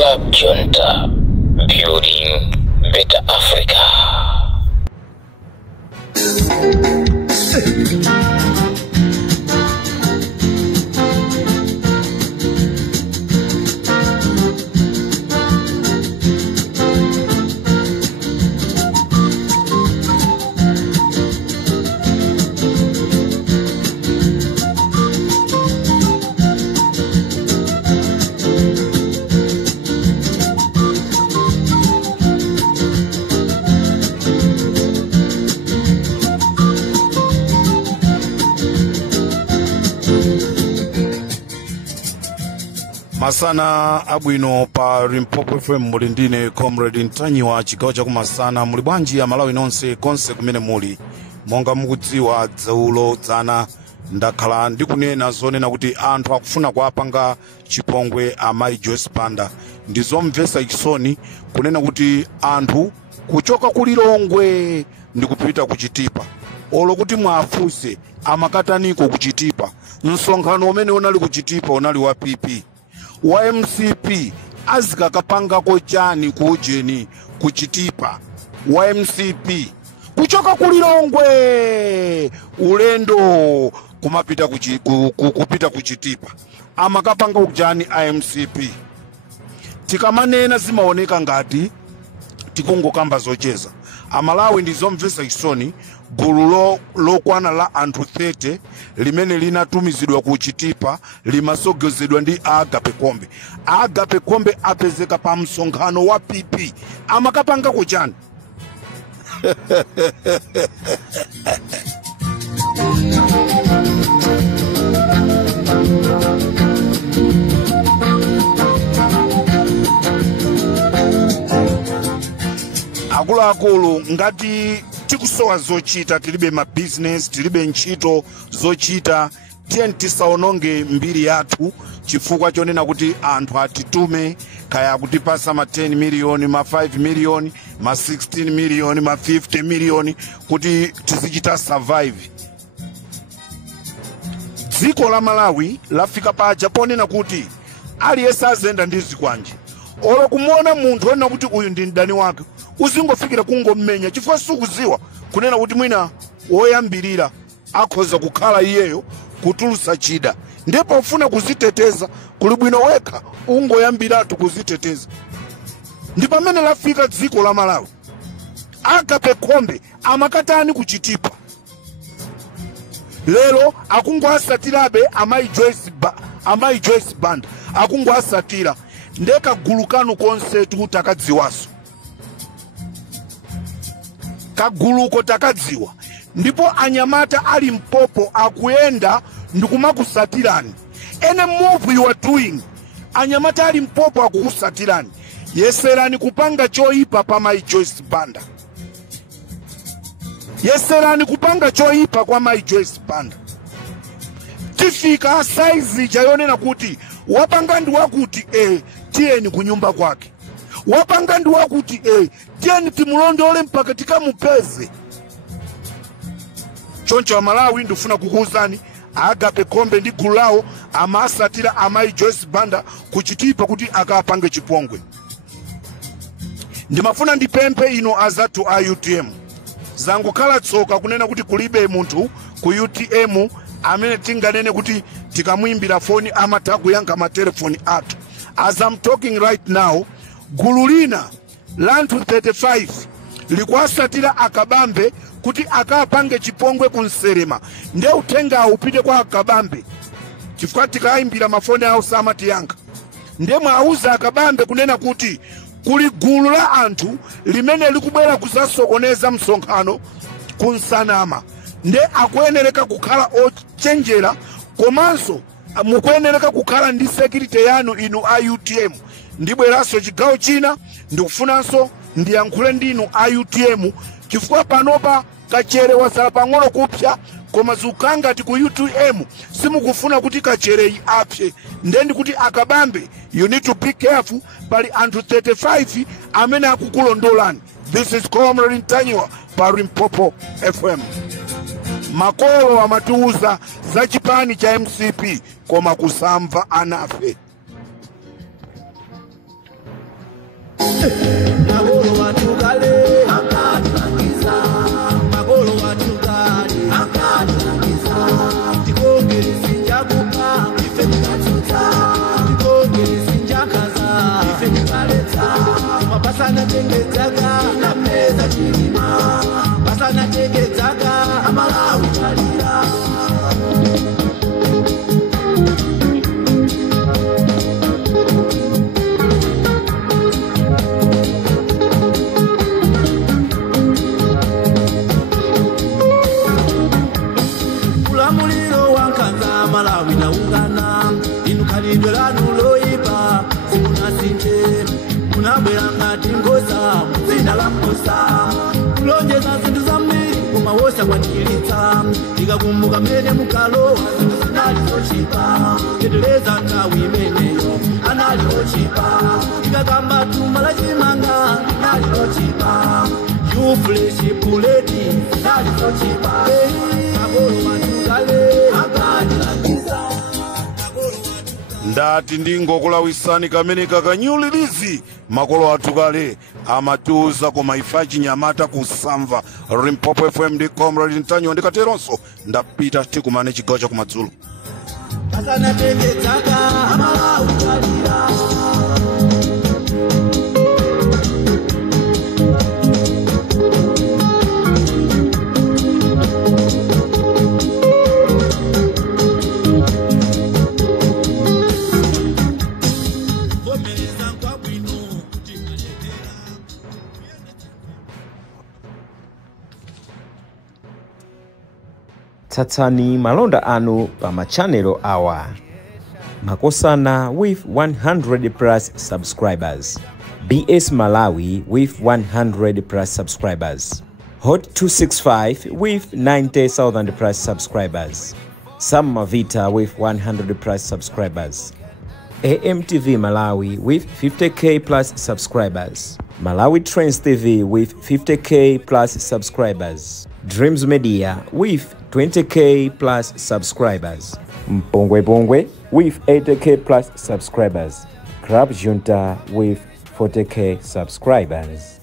Club Junta, building better Africa. Masana abwino pa Limpopo FM mulindine comrade Ntanyiwa chigawo cha kumasana muli bwanji ya Malawi nonse konse kumene muli monga mukudziwa dzaulo dzana ndakhala ndikunena zonena kuti anthu akufuna kuapanga chipongwe amayi Joyce Banda ndizomvesa chisoni kunena kuti anthu kuchoka kulilongwe ndikupita kuchitipa olo kuti mwafuse amakataniko kuchitipa msonkhano umene unali kuchitipa unali wa PP wa MCP azikakapanga kochani kujeni kuchitipa wa MCP kuchoka kulilongwe ulendo kumapita kupita kuchitipa amakapanga kujani MCP tikamanena zimaoneka ngati tikungokamba zocheza Amalawi ndizomvesa chisoni gulu lokwana la anthu 30 limene linatumizidwa kuchitipa limasogozedwa ndi Agape Kombe. Agape Kombe apezeka pa msonkhano wa PP amakapanga kuchani akulu ngati tikusowa zochita tilibe ma business tilibe ntchito zochita tisaononge mbiri yathu chifukwa chonena kuti anthu atitume kaya kutipasa ma 10 million ma 5 million ma 16 million ma 50 million kuti tizichita survive. Dziko la Malawi lafika paja ponena kuti aliyesa azenda ndizi kwanje olo kumuona munthu wena kuti uyu ndi mdani wake uzingofikira kungommenya chifukwa sukuziwa kunena kuti mwina woyambirira akhoza kukhala iyeyo kutulusa chida ndipo ufuna kuziteteza kuli bwino wekha ungoyambiratu kuziteteza. Ndipo amene lafika dziko la Malawi Agape Kombe amakatani kuchitipa lero akungwasatirabe amayi Joyce Banda akungwasatira ndeka gulukanu konse takadziwaso kaguluko takadziwa ndipo anyamata ali Mpopo akuyenda ndikumakusatirani ene move you are doing anyamata ali Mpopo akukusatirani yeserani kupanga choipa pa mayi Joyce Banda yeserani kupanga choipa kwa mayi Joyce Banda tifika size jayonena kuti wapanga ndi wakuti tieni kunyumba kwake wapanga ndi wakuti tieni timulondole mpaka tikamupeze. Choncho wa Malawi ndifuna kukuuzani Agape Kombe ndi gulu lawo amasatira amayi Joyce Banda kuchitipa kuti akapange chipongwe. Ndimafuna ndipempe ino azatu a UTM zangu kala tsoka kunena kuti kulibe munthu ku UTM amene tinganene kuti tikamwimbira foni amataku yanka matelefoni atu. As I'm talking right now gulu lina lanthu 35 likwasatira Akabambe kuti akapange chipongwe kunserema nde utenga upite kwa Akabambe chifukwa tikaimbira mafoni awo samatiyanka nde mwauza Akabambe kunena kuti kuli gulu la anthu limene likubwera kuzasokoneza msonkhano kunsanama nde akuyenereka kukhala ochenjera komanso mukuyenereka kukhala ndi security yanu inu a UTM. Ndibweraso chigawo china ndikufunanso ndiyankhule ndinu a UTM chifukwa panopa kachere wasala pang'ono kupya koma zukangati ku UTM simukufuna kuti kachere apye ndendi kuti Akabambe you need to be careful pali anthu 35 amene akukulondolani. This is Comrade Ntanyiwa pa Limpopo FM. Makolo amatuuza za chipani cha MCP koma kusamva anafe. Magolo watukale akatulangiza, magolo watukale akatulangiza. Tikongere sinjakuka ife tikatuta, tikongere sinjakaza ife tikaleta. Mapasana tengezaka na meza chilima, pasana tengezaka Amalawi chalira. Kulamuliro wankaza Malawi na ungana, inukalidwe lanu loipa simunasinte. Munabwera ngati ngosa mzinda la mposa, kulonjeza zinthu zambiri kumawosha kwanilitsa. Tikakumbuka mene mukalowa zinthu zinali zochipa, teteleza nthawi imeneyo anali ochipa. Tikakamba thumba la chimanga linali lochipa, yufleshi buleti zinali zochipa. Magolo watukale akatilangiza, ndati ndingokulawisani kamene kakanyulirizi makolo atukale amatuza koma ifa chinyamata kusamva Limpopo FM ndi Comrade Ntanyo ndikateronso ndapita tikumane chigawo cha kumadzulo. pasana tengezaka Amalawi chalira. Tatsani malonda anu pa machanelo awa. Makosana with 100 plus subscribers. BS Malawi with 100 plus subscribers. Hot 265 with 90,000 plus subscribers. Sam Mavita with 100 plus subscribers. AMTV Malawi with 50k plus subscribers. Malawi Trends TV with 50k plus subscribers. Dreams Media with 20k plus subscribers. Mpongwe Pongwe with 80k plus subscribers. Club Junta with 40k subscribers.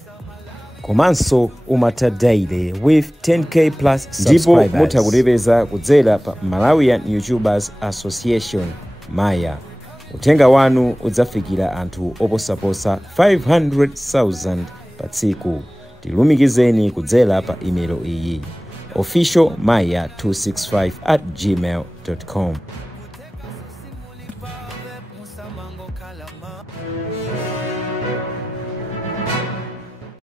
Komanso Umata Daily with 10k plus subscribers. Ndipo mutakulipeza kudzera pa Malawian YouTubers Association Maya. Utenga wanu udzafikira anthu oposaposa 500,000 pa tsiku. Tilumikizeni kudzera pa email iyi officialmaya265@gmail.com.